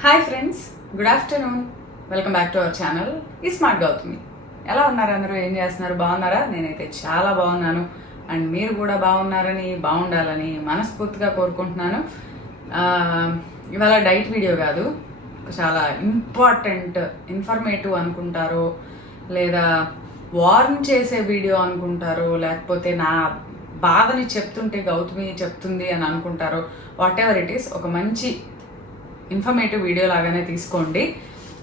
Hi friends, good afternoon. Welcome back to our channel ఈ smart Gautami. ఎలా ఉన్నారు అందరూ? ఏం చేస్తున్నారు? బాగున్నారా? నేనైతే చాలా బాగున్నాను. అండ్ మీరు కూడా బాగున్నారని, బాగుండాలని మనస్ఫూర్తిగా కోరుకుంటున్నాను. ఇవాళ డైట్ వీడియో కాదు, చాలా ఇంపార్టెంట్, ఇన్ఫర్మేటివ్ అనుకుంటారో, లేదా వార్న్ చేసే వీడియో అనుకుంటారో, లేకపోతే నా బాధని చెప్తుంటే గౌతమి చెప్తుంది అని అనుకుంటారో, వాట్ ఎవర్ ఇట్ ఈస్, ఒక మంచి ఇన్ఫర్మేటివ్ వీడియో లాగానే తీసుకోండి.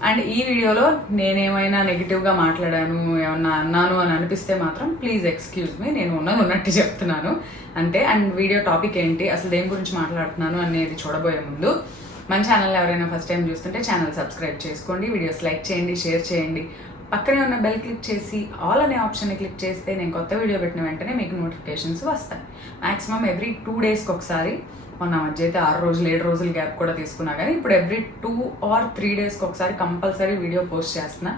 అండ్ ఈ వీడియోలో నేనేమైనా నెగిటివ్గా మాట్లాడాను, ఏమన్నా అన్నాను అని అనిపిస్తే మాత్రం ప్లీజ్ ఎక్స్క్యూజ్ మీ. నేను ఉన్నట్టు చెప్తున్నాను అంతే. అండ్ వీడియో టాపిక్ ఏంటి, అసలు దేని గురించి మాట్లాడుతున్నాను అనేది చూడబోయే ముందు మన ఛానల్ ఎవరైనా ఫస్ట్ టైం చూస్తుంటే ఛానల్ సబ్స్క్రైబ్ చేసుకోండి, వీడియోస్ లైక్ చేయండి, షేర్ చేయండి. పక్కనే ఉన్న బెల్ క్లిక్ చేసి ఆల్ అనే ఆప్షన్ని క్లిక్ చేస్తే నేను కొత్త వీడియో పెట్టిన వెంటనే మీకు నోటిఫికేషన్స్ వస్తాయి. మ్యాక్సిమం ఎవ్రీ 2 daysకి ఒకసారి. మొన్న మధ్య అయితే 6 రోజులు 7 రోజులు గ్యాప్ కూడా తీసుకున్నా, కానీ ఇప్పుడు ఎవ్రీ 2 or 3 daysకి ఒకసారి కంపల్సరీ వీడియో పోస్ట్ చేస్తున్నా.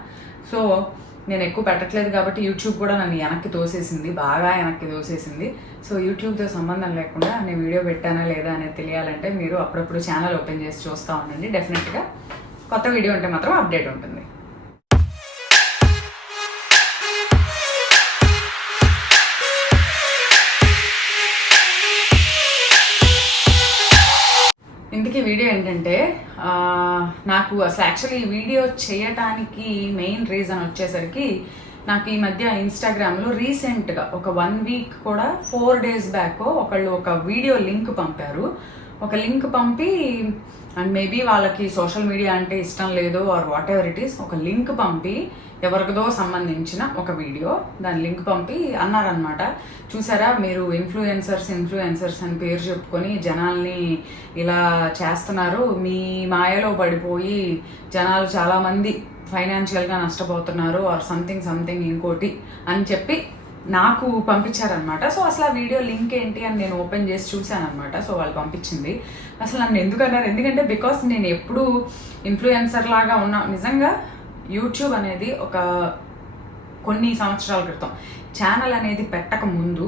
సో నేను ఎక్కువ పెట్టట్లేదు కాబట్టి యూట్యూబ్ కూడా నన్ను వెనక్కి తోసేసింది, బాగా వెనక్కి తోసేసింది. సో యూట్యూబ్తో సంబంధం లేకుండా నేను వీడియో పెట్టానా లేదా అనేది తెలియాలంటే మీరు అప్పుడప్పుడు ఛానల్ ఓపెన్ చేసి చూస్తూ ఉండండి. డెఫినెట్గా కొత్త వీడియో ఉంటే మాత్రం అప్డేట్ ఉంటుంది. ఇందుకే వీడియో ఏంటంటే, నాకు అసలు యాక్చువల్లీ ఈ వీడియో చేయటానికి మెయిన్ రీజన్ వచ్చేసరికి, నాకు ఈ మధ్య ఇన్స్టాగ్రామ్లో రీసెంట్గా ఒక 1 week కూడా 4 days బ్యాక్ ఒకళ్ళు ఒక వీడియో లింక్ పంపారు. ఒక లింక్ పంపి, అండ్ మేబీ వాళ్ళకి సోషల్ మీడియా అంటే ఇష్టం లేదు or whatever it is, ఒక లింక్ పంపి ఎవరికదో సంబంధించిన ఒక వీడియో, దాని లింక్ పంపి అన్నారనమాట, చూసారా మీరు ఇన్ఫ్లుయెన్సర్స్ అని పేరు చెప్పుకొని జనాల్ని ఇలా చేస్తున్నారు, మీ మాయలో పడిపోయి జనాలు చాలామంది ఫైనాన్షియల్గా నష్టపోతున్నారు ఆర్ సంథింగ్ ఇంకోటి అని చెప్పి నాకు పంపించారనమాట. సో అసలు ఆ వీడియో లింక్ ఏంటి అని నేను ఓపెన్ చేసి చూశాను అనమాట. సో వాళ్ళు పంపించింది. అసలు నన్ను ఎందుకన్నారు, ఎందుకంటే బికాస్ నేను ఎప్పుడు ఇన్ఫ్లుయెన్సర్ లాగా ఉన్నా. నిజంగా యూట్యూబ్ అనేది కొన్ని సంవత్సరాల క్రితం, ఛానల్ అనేది పెట్టక ముందు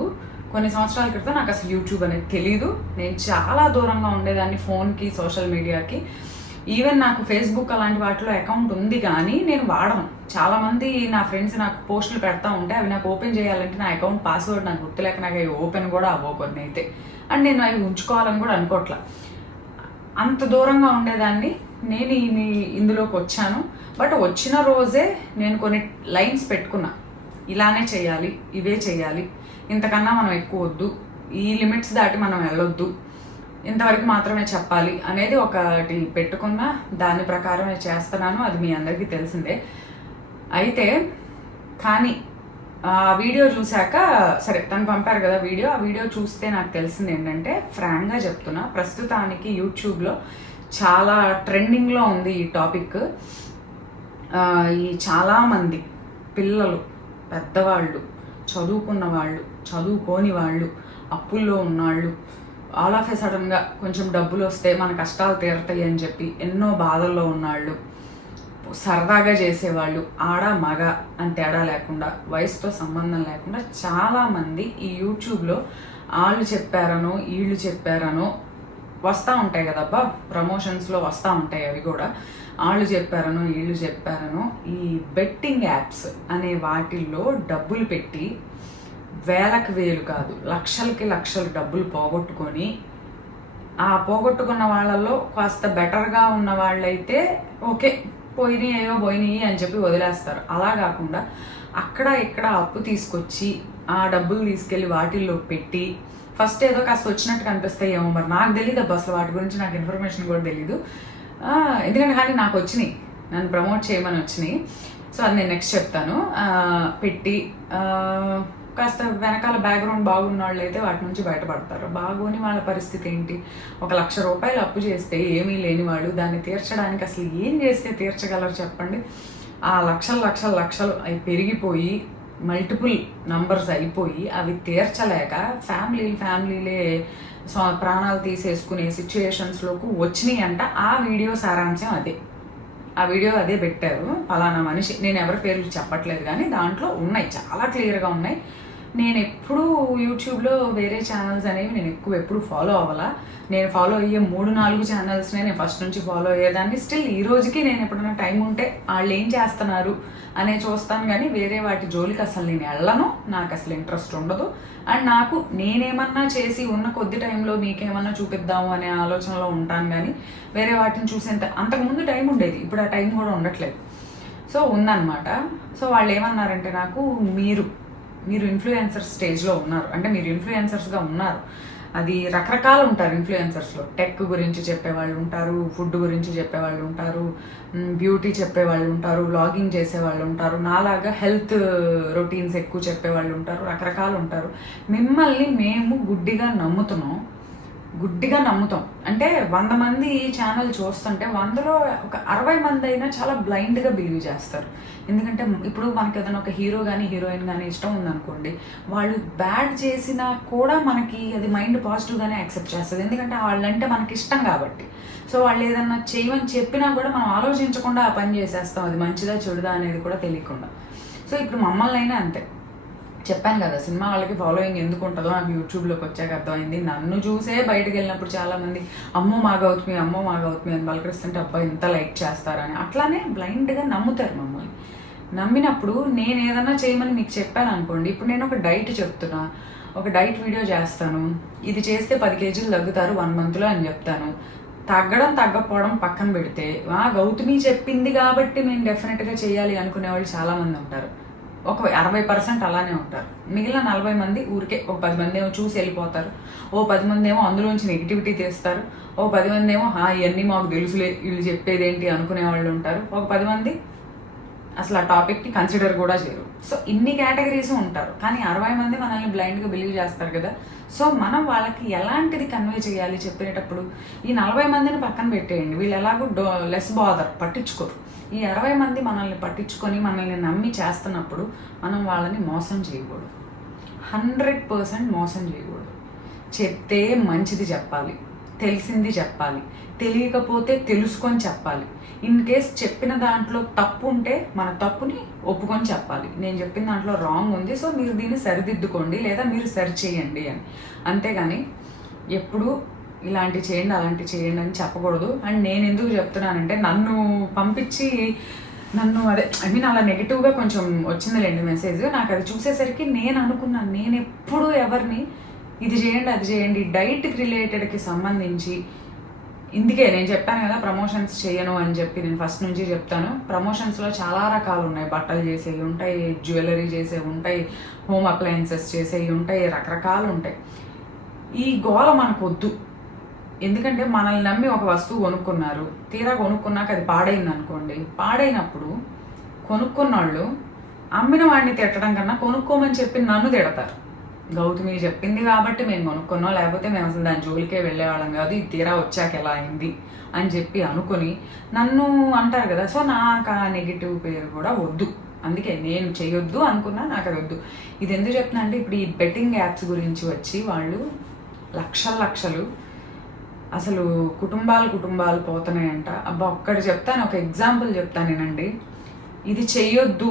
కొన్ని సంవత్సరాల క్రితం నాకు అసలు యూట్యూబ్ అనేది తెలీదు. నేను చాలా దూరంగా ఉండేదాన్ని ఫోన్కి, సోషల్ మీడియాకి. ఈవెన్ నాకు ఫేస్బుక్ అలాంటి వాటిలో అకౌంట్ ఉంది, కానీ నేను వాడను. చాలామంది నా ఫ్రెండ్స్ నాకు పోస్టులు పెడతా ఉంటే అవి నాకు ఓపెన్ చేయాలంటే నా అకౌంట్ పాస్వర్డ్ నాకు గుర్తులేక నాకు అవి ఓపెన్ కూడా అవ్వవు కొన్ని అయితే. అండ్ నేను అవి ఉంచుకోవాలని కూడా అనుకోవట్లా. అంత దూరంగా ఉండేదాన్ని. నేను ఇందులోకి వచ్చాను. బట్ వచ్చిన రోజే నేను కొన్ని లైన్స్ పెట్టుకున్నా, ఇలానే చేయాలి, ఇవే చేయాలి, ఇంతకన్నా మనం ఎక్కువ వద్దు, ఈ లిమిట్స్ దాటి మనం వెళ్ళొద్దు, ఇంతవరకు మాత్రమే చెప్పాలి అనేది ఒకటి పెట్టుకున్నా. దాని ప్రకారమే చేస్తున్నాను, అది మీ అందరికీ తెలిసిందే. అయితే కానీ ఆ వీడియో చూశాక, సరే తను పంపారు కదా వీడియో, ఆ వీడియో చూస్తే నాకు తెలిసింది ఏంటంటే, ఫ్రాంక్గా చెప్తున్నా, ప్రస్తుతానికి యూట్యూబ్లో చాలా ట్రెండింగ్లో ఉంది ఈ టాపిక్. ఈ చాలామంది పిల్లలు, పెద్దవాళ్ళు, చదువుకున్న వాళ్ళు, చదువుకోని వాళ్ళు, అప్పుల్లో ఉన్నవాళ్ళు, ఆల్ ఆఫ్ ఏ సడన్గా కొంచెం డబ్బులు వస్తే మన కష్టాలు తీరతాయి అని చెప్పి ఎన్నో బాధల్లో ఉన్నాళ్ళు, సరదాగా చేసేవాళ్ళు, ఆడ మగ అని తేడా లేకుండా, వయసుతో సంబంధం లేకుండా చాలామంది ఈ యూట్యూబ్లో వాళ్ళు చెప్పారనో వీళ్ళు చెప్పారనో వస్తూ ఉంటాయి కదబ్బా, ప్రమోషన్స్లో వస్తూ ఉంటాయి అవి కూడా. వాళ్ళు చెప్పారనో వీళ్ళు చెప్పారనో ఈ బెట్టింగ్ యాప్స్ అనే వాటిల్లో డబ్బులు పెట్టి వేలకు వేలు కాదు, లక్షలకి లక్షలు డబ్బులు పోగొట్టుకొని, ఆ పోగొట్టుకున్న వాళ్ళల్లో కాస్త బెటర్గా ఉన్న వాళ్ళైతే ఓకే, పోయినాయి అని చెప్పి వదిలేస్తారు. అలా కాకుండా అక్కడ ఇక్కడ అప్పు తీసుకొచ్చి ఆ డబ్బులు తీసుకెళ్ళి వాటిల్లో పెట్టి, ఫస్ట్ ఏదో కాస్త వచ్చినట్టు కనిపిస్తాయి, ఏమో మరి నాకు తెలియదు అబ్బా, అసలు వాటి గురించి నాకు ఇన్ఫర్మేషన్ కూడా తెలీదు. ఎందుకంటే కానీ నాకు వచ్చినాయి, నన్ను ప్రమోట్ చేయమని వచ్చినాయి. సో అది నేను నెక్స్ట్ చెప్తాను. పెట్టి కాస్త వెనకాల బ్యాక్గ్రౌండ్ బాగున్న వాళ్ళు అయితే వాటి నుంచి బయటపడతారు. బాగోని వాళ్ళ పరిస్థితి ఏంటి, 1,00,000 రూపాయలు అప్పు చేస్తే ఏమీ లేని వాళ్ళు దాన్ని తీర్చడానికి అసలు ఏం చేస్తే తీర్చగలరు చెప్పండి. ఆ లక్షలు అవి పెరిగిపోయి మల్టిపుల్ నంబర్స్ అయిపోయి అవి తీర్చలేక ఫ్యామిలీలే ప్రాణాలు తీసేసుకునే సిచ్యుయేషన్స్లోకి వచ్చినాయి అంట. ఆ వీడియో సారాంశం అదే. ఆ వీడియో అదే పెట్టారు. పలానా మనిషి, నేను ఎవరి పేర్లు చెప్పట్లేదు కానీ దాంట్లో ఉన్నాయి, చాలా క్లియర్గా ఉన్నాయి. నేను ఎప్పుడూ యూట్యూబ్లో వేరే ఛానల్స్ అనేవి నేను ఎప్పుడు ఫాలో అవ్వాలా. నేను ఫాలో అయ్యే 3-4 ఛానల్స్నే నేను ఫస్ట్ నుంచి ఫాలో అయ్యేదాన్ని. స్టిల్ ఈ రోజుకి నేను ఎప్పుడైనా టైం ఉంటే వాళ్ళు ఏం చేస్తున్నారు అనే చూస్తాను, కానీ వేరే వాటి జోలికి అసలు నేను వెళ్ళను. నాకు అసలు ఇంట్రెస్ట్ ఉండదు. అండ్ నాకు నేనేమన్నా చేసి ఉన్న కొద్ది టైంలో మీకేమన్నా చూపిద్దాము అనే ఆలోచనలో ఉంటాను, కానీ వేరే వాటిని చూసేంత అంతకుముందు టైం ఉండేది, ఇప్పుడు ఆ టైం కూడా ఉండట్లేదు. సో ఉందన్నమాట. సో వాళ్ళు ఏమన్నారంటే నాకు, మీరు ఇన్ఫ్లుయెన్సర్ స్టేజ్లో ఉన్నారు, అంటే మీరు ఇన్ఫ్లుయెన్సర్స్గా ఉన్నారు. అది రకరకాలు ఉంటారు ఇన్ఫ్లుయెన్సర్స్లో. టెక్ గురించి చెప్పేవాళ్ళు ఉంటారు, ఫుడ్ గురించి చెప్పేవాళ్ళు ఉంటారు, బ్యూటీ చెప్పేవాళ్ళు ఉంటారు, వ్లాగింగ్ చేసేవాళ్ళు ఉంటారు, నాలాగా హెల్త్ రొటీన్స్ ఎక్కువ చెప్పేవాళ్ళు ఉంటారు, రకరకాలు ఉంటారు. మిమ్మల్ని మేము గుడ్డిగా నమ్ముతాం. అంటే 100 మంది ఛానల్ చూస్తుంటే 100లో ఒక 60 మంది అయినా చాలా బ్లైండ్గా బిలీవ్ చేస్తారు. ఎందుకంటే ఇప్పుడు మనకి ఏదైనా ఒక హీరో కానీ హీరోయిన్ కానీ ఇష్టం ఉందనుకోండి, వాళ్ళు బ్యాడ్ చేసినా కూడా మనకి అది మైండ్ పాజిటివ్గానే యాక్సెప్ట్ చేస్తుంది. ఎందుకంటే వాళ్ళంటే మనకి ఇష్టం కాబట్టి. సో వాళ్ళు ఏదన్నా చేయమని చెప్పినా కూడా మనం ఆలోచించకుండా ఆ పని చేసేస్తాం, అది మంచిదా చెడుదా అనేది కూడా తెలియకుండా. సో ఇప్పుడు మమ్మల్ని అయినా అంతే. చెప్పాను కదా, సినిమా వాళ్ళకి ఫాలోయింగ్ ఎందుకు ఉంటుందో నాకు యూట్యూబ్లోకి వచ్చాక అర్థమైంది. నన్ను చూసే బయటకు వెళ్ళినప్పుడు చాలామంది అమ్మో మా గౌతమి అని పలకరిస్తుంటే అబ్బాయి ఇంత లైక్ చేస్తారని అట్లానే బ్లైండ్గా నమ్ముతారు మమ్మల్ని. నమ్మినప్పుడు నేను ఏదన్నా చేయమని మీకు చెప్పాను అనుకోండి, ఇప్పుడు నేను ఒక డైట్ చెప్తున్నా, ఒక డైట్ వీడియో చేస్తాను, ఇది చేస్తే 10 కేజీలు తగ్గుతారు 1 మంత్లో అని చెప్తాను. తగ్గడం తగ్గకపోవడం పక్కన పెడితే గౌతమి చెప్పింది కాబట్టి మేము డెఫినెట్గా చేయాలి అనుకునే వాళ్ళు చాలామంది ఉంటారు. ఒక 60% అలానే ఉంటారు. మిగిలిన 40 మంది ఊరికే, ఒక 10 మంది ఏమో చూసి వెళ్ళిపోతారు, ఓ 10 మంది ఏమో అందులోంచి నెగిటివిటీ తీస్తారు, ఓ 10 మంది ఏమో ఇవన్నీ మాకు తెలుసులే వీళ్ళు చెప్పేది ఏంటి అనుకునే వాళ్ళు ఉంటారు, ఒక 10 మంది అసలు ఆ టాపిక్ని కన్సిడర్ కూడా చేయరు. సో ఇన్ని కేటగిరీస్ ఉంటారు, కానీ 60 మంది మనల్ని బ్లైండ్గా బిలీవ్ చేస్తారు కదా. సో మనం వాళ్ళకి ఎలాంటిది కన్వే చేయాలి చెప్పేటప్పుడు, ఈ 40 మందిని పక్కన పెట్టేయండి, వీళ్ళు ఎలాగో లెస్ బాదర్, పట్టించుకోరు. ఈ 60 మంది మనల్ని పట్టించుకొని మనల్ని నమ్మి చేస్తున్నప్పుడు మనం వాళ్ళని మోసం చేయకూడదు, 100% మోసం చేయకూడదు. చెప్తే మంచిది చెప్పాలి, తెలిసింది చెప్పాలి, తెలియకపోతే తెలుసుకొని చెప్పాలి. ఇన్ కేస్ చెప్పిన దాంట్లో తప్పు ఉంటే మన తప్పుని ఒప్పుకొని చెప్పాలి, నేను చెప్పిన దాంట్లో రాంగ్ ఉంది, సో మీరు దీన్ని సరిదిద్దుకోండి లేదా మీరు సరి చేయండి అని. అంతేగాని ఎప్పుడు ఇలాంటి చేయండి అలాంటి చేయండి అని చెప్పకూడదు. అండ్ నేను ఎందుకు చెప్తున్నానంటే, నన్ను పంపించి అలా నెగిటివ్గా కొంచెం వచ్చిందిలేండి మెసేజ్. నాకు అది చూసేసరికి నేను అనుకున్నాను, నేను ఎప్పుడు ఎవరిని ఇది చేయండి అది చేయండి డైట్కి రిలేటెడ్కి సంబంధించి, ఇందుకే నేను చెప్పాను కదా ప్రమోషన్స్ చేయను అని చెప్పి. నేను ఫస్ట్ నుంచి చెప్తాను, ప్రమోషన్స్లో చాలా రకాలు ఉన్నాయి. బట్టలు చేసేవి ఉంటాయి, జ్యువెలరీ చేసేవి ఉంటాయి, హోమ్ అప్లయన్సెస్ చేసేవి ఉంటాయి, రకరకాలు ఉంటాయి. ఈ గోల మనకు వద్దు. ఎందుకంటే మనల్ని నమ్మి ఒక వస్తువు కొనుక్కున్నారు, తీరా కొనుక్కున్నాక అది పాడైంది అనుకోండి, పాడైనప్పుడు కొనుక్కున్న వాళ్ళు అమ్మిన వాడిని తిట్టడం కన్నా కొనుక్కోమని చెప్పి నన్ను తిడతారు. గౌతమి చెప్పింది కాబట్టి మేము కొనుక్కున్నాం, లేకపోతే మేము అసలు దాని జోలికే వెళ్ళేవాళ్ళం కాదు, ఇది తీరా వచ్చాక ఎలా అయింది అని చెప్పి అనుకొని నన్ను అంటారు కదా. సో నాకు ఆ నెగిటివ్ పేరు కూడా వద్దు. అందుకే నేను చేయొద్దు అనుకున్నా, నాకు అది వద్దు. ఇది ఎందుకు చెప్తున్నా అంటే, ఇప్పుడు ఈ బెట్టింగ్ యాప్స్ గురించి వచ్చి వాళ్ళు లక్షలు అసలు కుటుంబాలు పోతున్నాయంట. అబ్బా ఒక్కటి చెప్తాను, ఒక ఎగ్జాంపుల్ చెప్తాను నేనండి. ఇది చెయ్యొద్దు,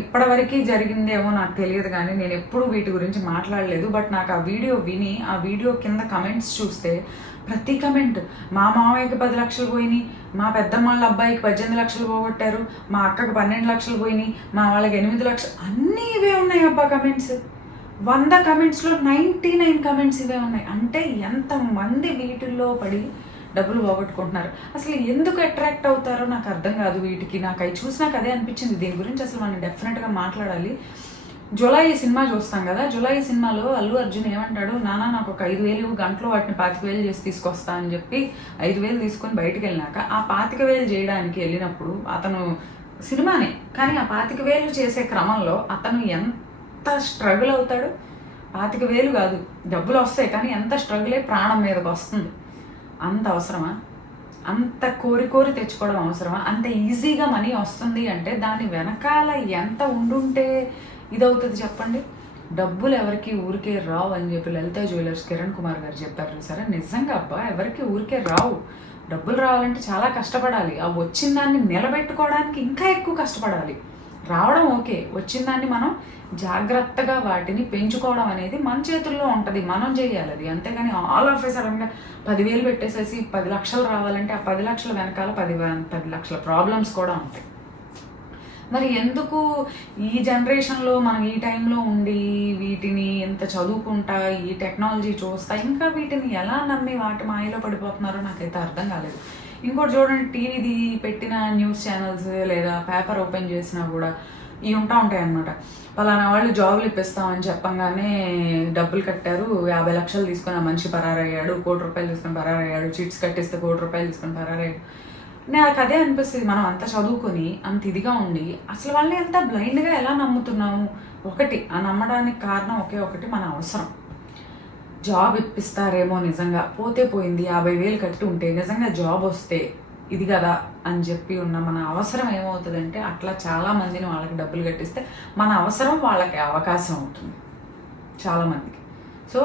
ఇప్పటివరకు జరిగిందేమో నాకు తెలియదు, కానీ నేను ఎప్పుడూ వీటి గురించి మాట్లాడలేదు. బట్ నాకు ఆ వీడియో విని, ఆ వీడియో కింద కమెంట్స్ చూస్తే ప్రతి కమెంట్, మా మామయ్యకి 10 లక్షలు పోయినాయి, మా పెద్దమ్మ వాళ్ళ అబ్బాయికి 18 లక్షలు పోగొట్టారు, మా అక్కకి 12 లక్షలు పోయినాయి, మా వాళ్ళకి 8 లక్షలు, అన్నీ ఇవే ఉన్నాయి అబ్బా కమెంట్స్. 100 కమెంట్స్లో 99 కమెంట్స్ ఇవే ఉన్నాయి. అంటే ఎంతమంది వీటిల్లో పడి డబ్బులు పోగొట్టుకుంటున్నారు. అసలు ఎందుకు అట్రాక్ట్ అవుతారో నాకు అర్థం కాదు వీటికి. నాకు అవి చూసినాక అదే అనిపించింది, దీని గురించి అసలు మనం డెఫినెట్గా మాట్లాడాలి. జులై సినిమా చూస్తాం కదా, జులై సినిమాలో అల్లు అర్జున్ ఏమంటాడు, నాన్న నాకు ఒక 5,000 గంటలో వాటిని 25,000 చేసి తీసుకొస్తా అని చెప్పి 5,000 తీసుకొని బయటకు వెళ్ళినాక ఆ 25,000 చేయడానికి వెళ్ళినప్పుడు అతను సినిమానే, కానీ ఆ 25,000 చేసే క్రమంలో అతను ఎంత స్ట్రగుల్ అవుతాడు. 25,000 కాదు, డబ్బులు వస్తాయి కానీ ఎంత స్ట్రగులే ప్రాణం మీదకి వస్తుంది. అంత అవసరమా? అంత కోరి తెచ్చుకోవడం అవసరమా? అంత ఈజీగా మనీ వస్తుంది అంటే దాని వెనకాల ఎంత ఉండుంటే ఇదవుతుంది చెప్పండి. డబ్బులు ఎవరికి ఊరికే రావు అని చెప్పి లలిత జ్యువెలర్స్ కిరణ్ కుమార్ గారు చెప్పారు చూసారా. నిజంగా అబ్బా, ఎవరికి ఊరికే రావు. డబ్బులు రావాలంటే చాలా కష్టపడాలి, ఆ వచ్చిన దాన్ని నిలబెట్టుకోవడానికి ఇంకా ఎక్కువ కష్టపడాలి. రావడం ఓకే, వచ్చిన దాన్ని మనం జాగ్రత్తగా వాటిని పెంచుకోవడం అనేది మన చేతుల్లో ఉంటుంది, మనం చేయాలి అది. అంతేగాని ఆల్ ఆఫ్ ఏ సడన్గా 10,000 పెట్టేసేసి 10 లక్షలు రావాలంటే ఆ 10 లక్షల వెనకాల 10 లక్షల ప్రాబ్లమ్స్ కూడా ఉంటాయి. మరి ఎందుకు ఈ జనరేషన్లో మనం ఈ టైంలో ఉండి వీటిని ఎంత చదువుకుంటా ఈ టెక్నాలజీ చూస్తా ఇంకా వీటిని ఎలా నమ్మి వాటి మాయలో పడిపోతున్నారో నాకైతే అర్థం కాలేదు. ఇంకోటి చూడండి, టీవీది పెట్టిన న్యూస్ ఛానల్స్ లేదా పేపర్ ఓపెన్ చేసినా కూడా ఇవి ఉంటాయి అన్నమాట. పలానా వాళ్ళు జాబులు ఇప్పిస్తామని చెప్పంగానే డబ్బులు కట్టారు, 50 లక్షలు తీసుకుని ఆ మనిషి పరారయ్యాడు, 1 కోటి రూపాయలు తీసుకొని పరారయ్యాడు, చిట్స్ కట్టిస్తే 1 కోటి రూపాయలు తీసుకొని పరారయ్యాడు. నాకు అదే అనిపిస్తుంది, మనం అంత చదువుకొని అంత ఇదిగా ఉండి అసలు వాళ్ళని ఎంత బ్లైండ్గా ఎలా నమ్ముతున్నాము. ఒకటి ఆ నమ్మడానికి కారణం ఒకే ఒకటి, మన అవసరం. జాబ్ ఇప్పిస్తారేమో, నిజంగా పోతే పోయింది, 50,000 కట్టి ఉంటే నిజంగా జాబ్ వస్తే ఇది కదా అని చెప్పి ఉన్న మన అవసరం ఏమవుతుందంటే అట్లా చాలామందిని వాళ్ళకి డబ్బులు కట్టిస్తే మన అవసరం వాళ్ళకి అవకాశం అవుతుంది చాలామందికి. సో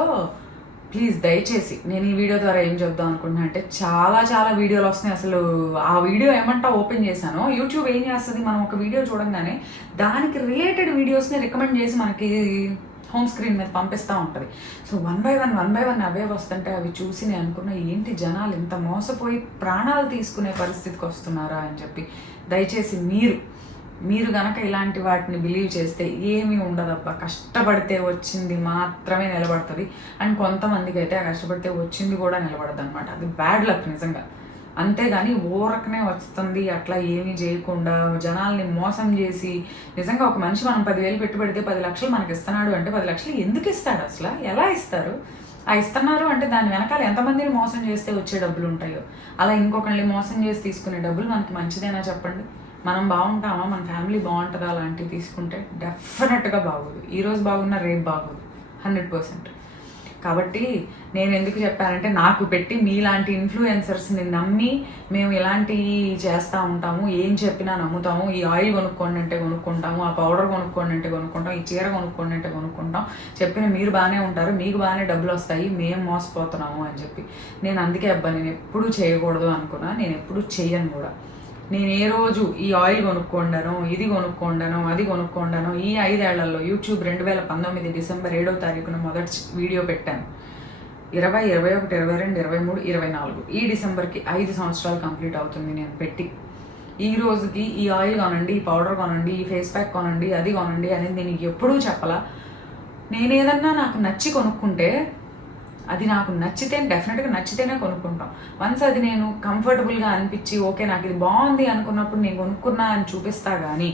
ప్లీజ్ దయచేసి నేను ఈ వీడియో ద్వారా ఏం చెప్దాం అనుకుంటున్నా అంటే, చాలా వీడియోలు వస్తున్నాయి. అసలు ఆ వీడియో ఏమంటా ఓపెన్ చేశాను, యూట్యూబ్ ఏం చేస్తుంది, మనం ఒక వీడియో చూడంగానే దానికి రిలేటెడ్ వీడియోస్ని రికమెండ్ చేసి మనకి హోమ్ స్క్రీన్ మీద పంపిస్తూ ఉంటుంది. సో వన్ బై వన్ అవే వస్తుంటే అవి చూసి నేను అనుకున్నా, ఏంటి జనాలు ఇంత మోసపోయి ప్రాణాలు తీసుకునే పరిస్థితికి వస్తున్నారా అని చెప్పి. దయచేసి మీరు గనక ఇలాంటి వాటిని బిలీవ్ చేస్తే ఏమీ ఉండదబ్బా, కష్టపడితే వచ్చింది మాత్రమే నిలబడుతుంది. అండ్ కొంతమందికి అయితే ఆ కష్టపడితే వచ్చింది కూడా నిలబడదు అనమాట. అది బ్యాడ్ లక్ నిజంగా. అంతేగాని ఊరకనే వస్తుంది అట్లా ఏమీ చేయకుండా జనాల్ని మోసం చేసి, నిజంగా ఒక మనిషి మనం 10,000 పెట్టుబడితే 10 లక్షలు మనకి ఇస్తున్నాడు అంటే 10 లక్షలు ఎందుకు ఇస్తాడు, అసలు ఎలా ఇస్తారు? ఆ ఇస్తున్నారు అంటే దాని వెనకాల ఎంతమందిని మోసం చేస్తే వచ్చే డబ్బులు ఉంటాయో, అలా ఇంకొకరిని మోసం చేసి తీసుకునే డబ్బులు మనకి మంచిదేనా చెప్పండి? మనం బాగుంటామా, మన ఫ్యామిలీ బాగుంటుందా అలాంటివి తీసుకుంటే? డెఫినెట్గా బాగోదు. ఈరోజు బాగున్నా రేపు బాగోదు 100%. కాబట్టి నేను ఎందుకు చెప్పానంటే, నాకు పెట్టి మీలాంటి ఇన్ఫ్లుయెన్సర్స్ని నమ్మి మేము ఇలాంటివి చేస్తూ ఉంటాము, ఏం చెప్పినా నమ్ముతాము. ఈ ఆయిల్ కొనుక్కోండి అంటే కొనుక్కుంటాము, ఆ పౌడర్ కొనుక్కోండి అంటే కొనుక్కుంటాం, ఈ చీర కొనుక్కోండి అంటే కొనుక్కుంటాం, చెప్పిన మీరు బాగానే ఉంటారు, మీకు బాగానే డబ్బులు వస్తాయి, మేము మోసపోతున్నాము అని చెప్పి. నేను అందుకే నేను ఎప్పుడూ చేయకూడదు అనుకున్నా, నేను ఎప్పుడూ చెయ్యను కూడా. నేను ఏ రోజు ఈ ఆయిల్ కొనుక్కోండాను, ఇది కొనుక్కోండాను, అది కొనుక్కోండాను, ఈ 5 ఏళ్లలో యూట్యూబ్ 2019 డిసెంబర్ 7వ తారీఖున మొదటి వీడియో పెట్టాను. 20, 21, 22, 23, 24 ఈ డిసెంబర్కి 5 సంవత్సరాలు కంప్లీట్ అవుతుంది నేను పెట్టి. ఈ రోజుకి ఈ ఆయిల్ కొనండి, ఈ పౌడర్ కొనండి, ఈ ఫేస్ ప్యాక్ కొనండి, అది కొనండి అనేది నేను ఎప్పుడూ చెప్పలా. నేను ఏదన్నా నాకు నచ్చి కొనుక్కుంటే అది నాకు నచ్చితే డెఫినెట్గా నచ్చితేనే కొనుక్కుంటాం. వన్స్ అది నేను కంఫర్టబుల్గా అనిపించి ఓకే నాకు ఇది బాగుంది అనుకున్నప్పుడు నేను కొనుక్కున్నా అని చూపిస్తా, కానీ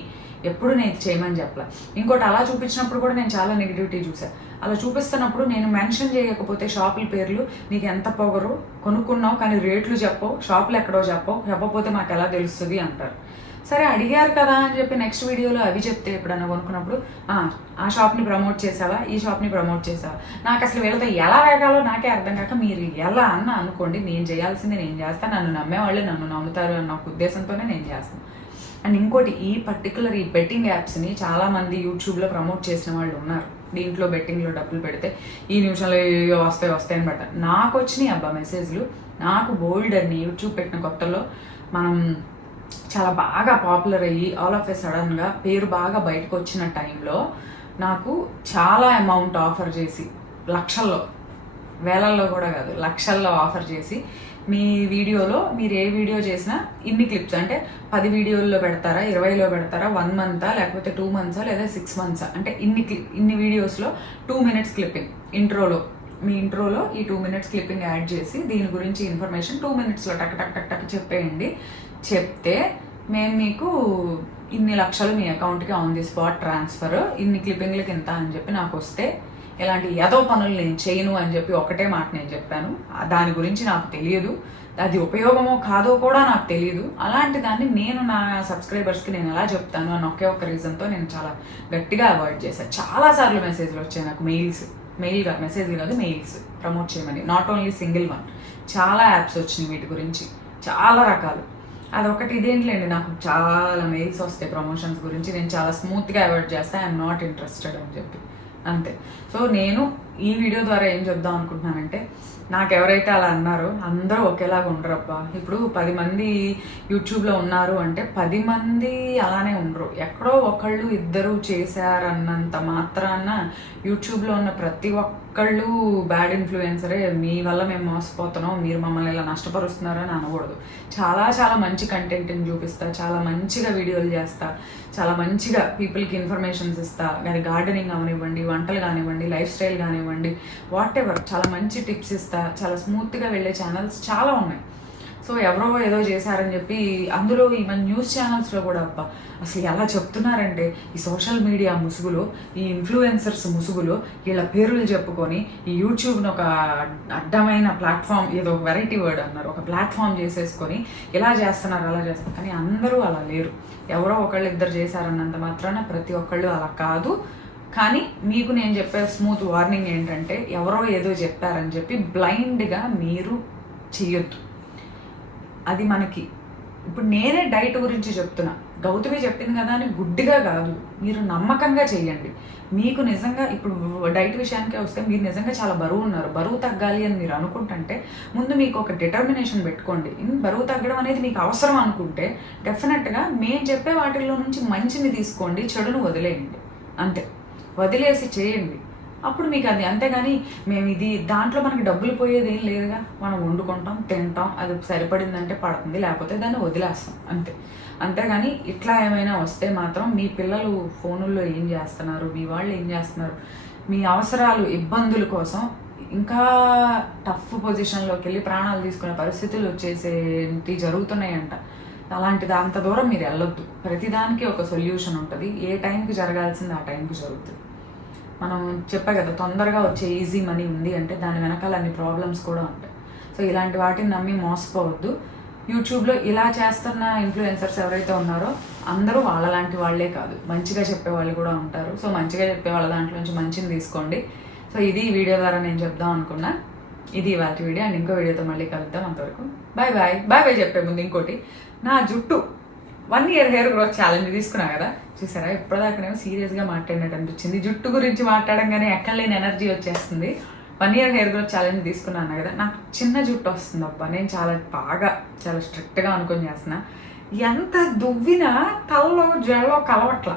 ఎప్పుడు నేను ఇది చేయమని చెప్పలా. ఇంకోటి అలా చూపించినప్పుడు కూడా నేను చాలా నెగిటివిటీ చూసాను. అలా చూపిస్తున్నప్పుడు నేను మెన్షన్ చేయకపోతే షాపుల పేర్లు, నీకు ఎంత పొగరు, కొనుక్కున్నావు కానీ రేట్లు చెప్పవు, షాపులు ఎక్కడో చెప్పకపోతే మాకు ఎలా తెలుస్తుంది అంటారు. సరే అడిగారు కదా అని చెప్పి నెక్స్ట్ వీడియోలో అవి చెప్తే ఎప్పుడన్నా కొనుక్కున్నప్పుడు ఆ షాప్ని ప్రమోట్ చేసావా, ఈ షాప్ని ప్రమోట్ చేసావా, నాకు అసలు వీళ్ళతో ఎలా వేగాలో నాకే అర్థం కాక మీరు ఎలా అన్న అనుకోండి, నేను చేయాల్సింది నేను చేస్తాను, నన్ను నమ్మేవాళ్ళు నన్ను నమ్ముతారు అన్న ఒక ఉద్దేశంతోనే నేను చేస్తాను. అండ్ ఇంకోటి, ఈ పర్టికులర్ ఈ బెట్టింగ్ యాప్స్ని చాలామంది యూట్యూబ్లో ప్రమోట్ చేసిన వాళ్ళు ఉన్నారు. దీంట్లో బెట్టింగ్లో డబ్బులు పెడితే ఈ నిమిషంలో వస్తాయని బట్ట నాకు వచ్చినాయి అబ్బా మెసేజ్లు. నాకు బోల్డ్ అని యూట్యూబ్ పెట్టిన కొత్తలో మనం చాలా బాగా పాపులర్ అయ్యి ఆల్ ఆఫ్ ఏ సడన్గా పేరు బాగా బయటకు వచ్చిన టైంలో నాకు చాలా అమౌంట్ ఆఫర్ చేసి, లక్షల్లో, వేలల్లో కూడా కాదు, లక్షల్లో ఆఫర్ చేసి, మీ వీడియోలో మీరు ఏ వీడియో చేసినా ఇన్ని క్లిప్స్ అంటే 10 వీడియోల్లో పెడతారా, 20లో పెడతారా, 1 మంతా లేకపోతే 2 మంత్సా లేదా 6 మంత్సా అంటే ఇన్ని వీడియోస్లో 2 మినిట్స్ క్లిప్పింగ్ మీ ఇంట్రోలో ఈ 2 మినిట్స్ క్లిప్పింగ్ యాడ్ చేసి దీని గురించి ఇన్ఫర్మేషన్ 2 మినిట్స్లో టక్ టక్ టక్ టక్ చెప్పేయండి. చెప్తే మేము మీకు ఇన్ని లక్షలు మీ అకౌంట్కి ఆన్ ది స్పాట్ ట్రాన్స్ఫర్, ఇన్ని క్లిప్పింగ్లకి ఎంత అని చెప్పి నాకు వస్తే, ఇలాంటి ఏదో పనులు నేను చేయను అని చెప్పి ఒకటే మాట నేను చెప్పాను. దాని గురించి నాకు తెలియదు, అది ఉపయోగమో కాదో కూడా నాకు తెలియదు. అలాంటి దాన్ని నేను నా సబ్స్క్రైబర్స్కి నేను ఎలా చెప్తాను అని ఒకే ఒక్క రీజన్తో నేను చాలా గట్టిగా అవాయిడ్ చేశాను. చాలాసార్లు మెసేజ్లు వచ్చాయి నాకు, మెసేజ్లు కాదు మెయిల్స్ ప్రమోట్ చేయమని. నాట్ ఓన్లీ సింగిల్ వన్, చాలా యాప్స్ వచ్చినాయి వీటి గురించి, చాలా రకాలు. అదొకటి ఇదేంటిలేండి, నాకు చాలా మెయిల్స్ వస్తాయి ప్రమోషన్స్ గురించి, నేను చాలా స్మూత్గా అవాయిడ్ చేస్తాను, ఐఎమ్ నాట్ ఇంట్రెస్టెడ్ అని చెప్పి, అంతే. సో నేను ఈ వీడియో ద్వారా ఏం చెప్దాం అనుకుంటున్నానంటే, నాకు ఎవరైతే అలా అన్నారో అందరూ ఒకేలాగా ఉండరబ్బా. ఇప్పుడు 10 మంది యూట్యూబ్లో ఉన్నారు అంటే 10 మంది అలానే ఉండరు. ఎక్కడో ఒకళ్ళు ఇద్దరు చేశారన్నంత మాత్రాన యూట్యూబ్లో ఉన్న ప్రతి ఒక్కళ్ళు బ్యాడ్ ఇన్ఫ్లుయెన్సరే, మీ వల్ల మేము మోసపోతున్నాం, మీరు మమ్మల్ని ఇలా నష్టపరుస్తున్నారు అని అనకూడదు. చాలా చాలా మంచి కంటెంట్ని చూపిస్తా, చాలా మంచిగా వీడియోలు చేస్తా, చాలా మంచిగా పీపుల్కి ఇన్ఫర్మేషన్స్ ఇస్తా. కానీ గార్డెనింగ్ అవనివ్వండి, వంటలు కానివ్వండి, లైఫ్ స్టైల్ కానివ్వండి, వాట్ ఎవర్ చాలా మంచి టిప్స్ ఇస్తా. చాలా స్మూత్గా వెళ్ళే ఛానల్స్ చాలా ఉన్నాయి. సో ఎవరో ఏదో చేశారని చెప్పి అందులో ఈ మన న్యూస్ ఛానల్స్లో కూడా అబ్బా అసలు ఎలా చెప్తున్నారంటే, ఈ సోషల్ మీడియా ముసుగులో, ఈ ఇన్ఫ్లుయెన్సర్స్ ముసుగులో వీళ్ళ పేర్లు చెప్పుకొని ఈ యూట్యూబ్ని ఒక అడ్డమైన ప్లాట్ఫామ్, ఏదో వెరైటీ వర్డ్ అన్నారు, ఒక ప్లాట్ఫామ్ చేసేసుకొని ఇలా చేస్తున్నారు అలా చేస్తున్నారు. కానీ అందరూ అలా లేరు. ఎవరో ఒకళ్ళు ఇద్దరు చేశారన్నంత మాత్రాన ప్రతి ఒక్కళ్ళు అలా కాదు. కానీ మీకు నేను చెప్పే స్మూత్ వార్నింగ్ ఏంటంటే, ఎవరో ఏదో చెప్పారని చెప్పి బ్లైండ్గా మీరు చెయ్యొద్దు. అది మనకి ఇప్పుడు నేనే డైట్ గురించి చెప్తున్నా, గౌతమి చెప్పింది కదా అని గుడ్డిగా కాదు, మీరు నమ్మకంగా చెయ్యండి. మీకు నిజంగా ఇప్పుడు డైట్ విషయానికే వస్తే, మీరు నిజంగా చాలా బరువు ఉన్నారు, బరువు తగ్గాలి అని మీరు అనుకుంటుంటే ముందు మీకు ఒక డిటర్మినేషన్ పెట్టుకోండి. బరువు తగ్గడం అనేది మీకు అవసరం అనుకుంటే డెఫినెట్గా మేము చెప్పే వాటిల్లో నుంచి మంచిని తీసుకోండి, చెడును వదిలేయండి. అంతే, వదిలేసి చేయండి. అప్పుడు మీకు అది. అంతేగాని మేము ఇది దాంట్లో మనకి డబ్బులు పోయేది ఏం లేదుగా, మనం వండుకుంటాం, తింటాం, అది సరిపడిందంటే పడుతుంది, లేకపోతే దాన్ని వదిలేస్తాం అంతే. అంతేగాని ఇట్లా ఏమైనా వస్తే మాత్రం మీ పిల్లలు ఫోనుల్లో ఏం చేస్తున్నారు, మీ వాళ్ళు ఏం చేస్తున్నారు, మీ అవసరాలు ఇబ్బందుల కోసం ఇంకా టఫ్ పొజిషన్లోకి వెళ్ళి ప్రాణాలు తీసుకునే పరిస్థితులు వచ్చేసేంటి జరుగుతున్నాయంట. అలాంటిది అంత దూరం మీరు వెళ్ళొద్దు. ప్రతిదానికి ఒక సొల్యూషన్ ఉంటుంది. ఏ టైంకి జరగాల్సింది ఆ టైంకి జరుగుతుంది. మనం చెప్పా కదా, తొందరగా వచ్చే ఈజీ మనీ ఉంది అంటే దాని వెనకాల అన్ని ప్రాబ్లమ్స్ కూడా ఉంటాయి. సో ఇలాంటి వాటిని నమ్మి మోసపోవద్దు. యూట్యూబ్లో ఇలా చేస్తున్న ఇన్ఫ్లుయెన్సర్స్ ఎవరైతే ఉన్నారో అందరూ వాళ్ళలాంటి వాళ్ళే కాదు, మంచిగా చెప్పే వాళ్ళు కూడా ఉంటారు. సో మంచిగా చెప్పే వాళ్ళ దాంట్లో నుంచి మంచిని తీసుకోండి. సో ఇది ఈ వీడియో ద్వారా నేను చెప్దాం అనుకున్నా. ఇది ఇవాళ వీడియో. అండ్ ఇంకో వీడియోతో మళ్ళీ కలుద్దాం. అంతవరకు బాయ్ బాయ్. బాయ్ బాయ్ చెప్పే ముందు ఇంకోటి, నా జుట్టు 1 year హెయిర్ గ్రోత్ ఛాలెంజ్ తీసుకున్నా కదా, చూసారా ఇప్పటిదాకానేమో సీరియస్గా మాట్లాడినట్టు అనిపించింది. జుట్టు గురించి మాట్లాడంగానే ఎక్కడ లేని ఎనర్జీ వచ్చేస్తుంది. 1 year హెయిర్ గ్రోత్ ఛాలెంజ్ తీసుకున్నాను కదా, నాకు చిన్న జుట్టు వస్తుంది అబ్బా. నేను చాలా స్ట్రిక్ట్గా అనుకొని చేస్తున్నా. ఎంత దువ్వినా తలలో జడలో కలవట్ల.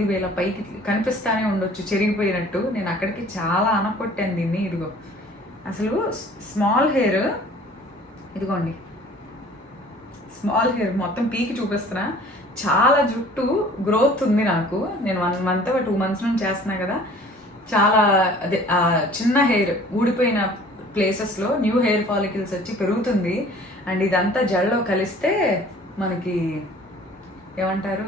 ఇది ఇలా పైకి కనిపిస్తానే ఉండొచ్చు చెరిగిపోయినట్టు. నేను అక్కడికి చాలా అనకొట్టాను దీన్ని. ఇదిగో అసలు స్మాల్ హెయిర్, ఇదిగోండి స్మాల్ హెయిర్ మొత్తం పీకి చూపిస్తున్నా. చాలా జుట్టు గ్రోత్ ఉంది నాకు. నేను 1 month 2 months నుంచి చేస్తున్నా కదా. చాలా అదే చిన్న హెయిర్ ఊడిపోయిన ప్లేసెస్లో న్యూ హెయిర్ ఫాలికల్స్ వచ్చి పెరుగుతుంది. అండ్ ఇదంతా జడలో కలిస్తే మనకి ఏమంటారు,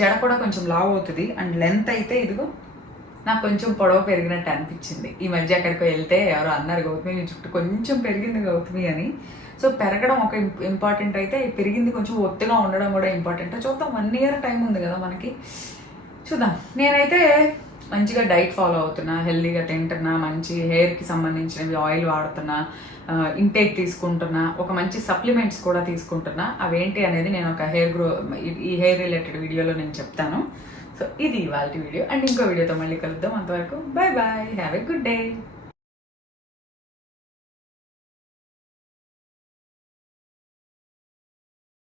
జడ కూడా కొంచెం లావ్ అవుతుంది. అండ్ లెంత్ అయితే ఇదిగో నాకు కొంచెం పొడవ పెరిగినట్టు అనిపించింది. ఈ మధ్య అక్కడికి వెళ్తే ఎవరో అన్నారు, గౌతమి జుట్టు కొంచెం పెరిగింది గౌతమి అని. సో పెరగడం ఒక ఇంపార్టెంట్ అయితే, పెరిగింది కొంచెం ఒత్తుగా ఉండడం కూడా ఇంపార్టెంట్. చూద్దాం, 1 year టైం ఉంది కదా మనకి, చూద్దాం. నేనైతే మంచిగా డైట్ ఫాలో అవుతున్నా, హెల్దీగా తింటున్నా, మంచి హెయిర్కి సంబంధించినవి ఆయిల్ వాడుతున్నా, ఇంటేక్ తీసుకుంటున్నా, ఒక మంచి సప్లిమెంట్స్ కూడా తీసుకుంటున్నా. అవేంటి అనేది నేను ఒక ఈ హెయిర్ రిలేటెడ్ వీడియోలో నేను చెప్తాను. సో ఇది ఇవాళ వీడియో. అండ్ ఇంకో వీడియోతో మళ్ళీ కలుద్దాం. అంతవరకు bye bye. Have a good day.